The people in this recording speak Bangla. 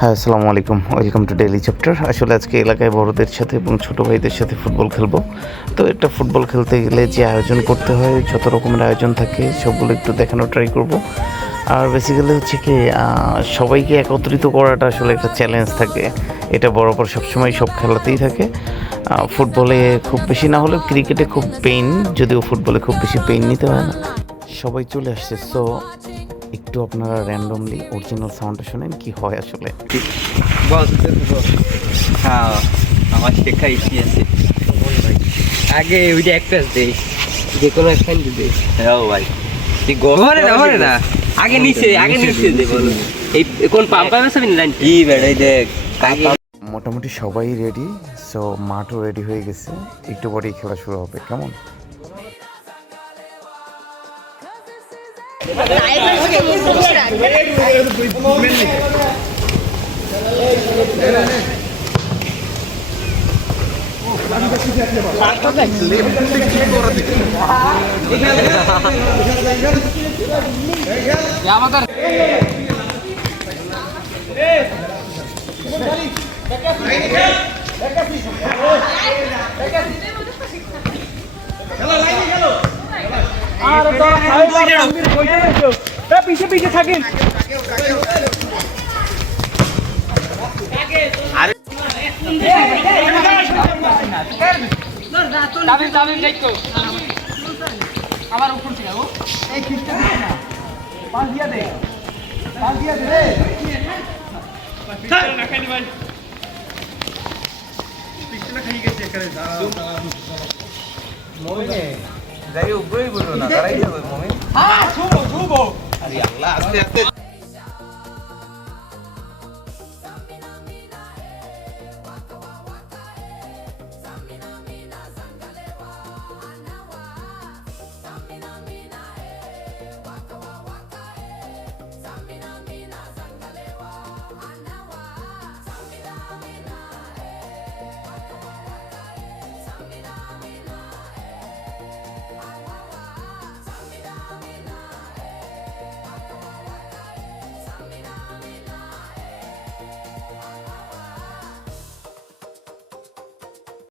হ্যাঁ, আসসালামু আলাইকুম। Welcome to daily chapter. আসলে আজকে এলাকায় বড়দের সাথে এবং ছোটো ভাইদের সাথে ফুটবল খেলবো। তো একটা ফুটবল খেলতে গেলে যে আয়োজন করতে হয়, যত রকমের আয়োজন থাকে সবগুলো একটু দেখানোর ট্রাই করব। আর বেসিক্যালি হচ্ছে কি সবাইকে একত্রিত করাটা আসলে একটা চ্যালেঞ্জ থাকে। এটা বরাবর সবসময় সব খেলাতেই থাকে। ফুটবলে খুব বেশি না হলেও ক্রিকেটে খুব পেইন, যদিও ফুটবলে খুব বেশি পেইন নিতে হয় না। সবাই চলে আসছে, সো একটু আপনারা র্যান্ডমলি অরিজিনাল সাউন্ডটা শোনেন কি হয় আসলে। বস হ্যাঁ, আমার শেখা ইসি আছে। আগে ওইটা একটা দেই, যে কোনো একটা দিবে। হ্যাঁ ভাই, তুই গোবরে না আগে নিচে দে বলো। এই কোন পাম্পার আছে না কি বেড়াই দেখ। মোটামুটি সবাই রেডি, সো মাঠও রেডি হয়ে গেছে। একটু পরেই খেলা শুরু হবে, কেমন? पीछे पीछे থাকেন আমার উপর থেকে ও এই খিস্টা দে না পাস দিয়া দে রে পিছনে না খাইনি ভাই পিছনে খাই গেছে এখানে মোমিনে যাই উপরেই বলো না দাঁড়াই যাবে মোমিন হ্যাঁ শুভ আরে আল্লাহ আস্তে আস্তে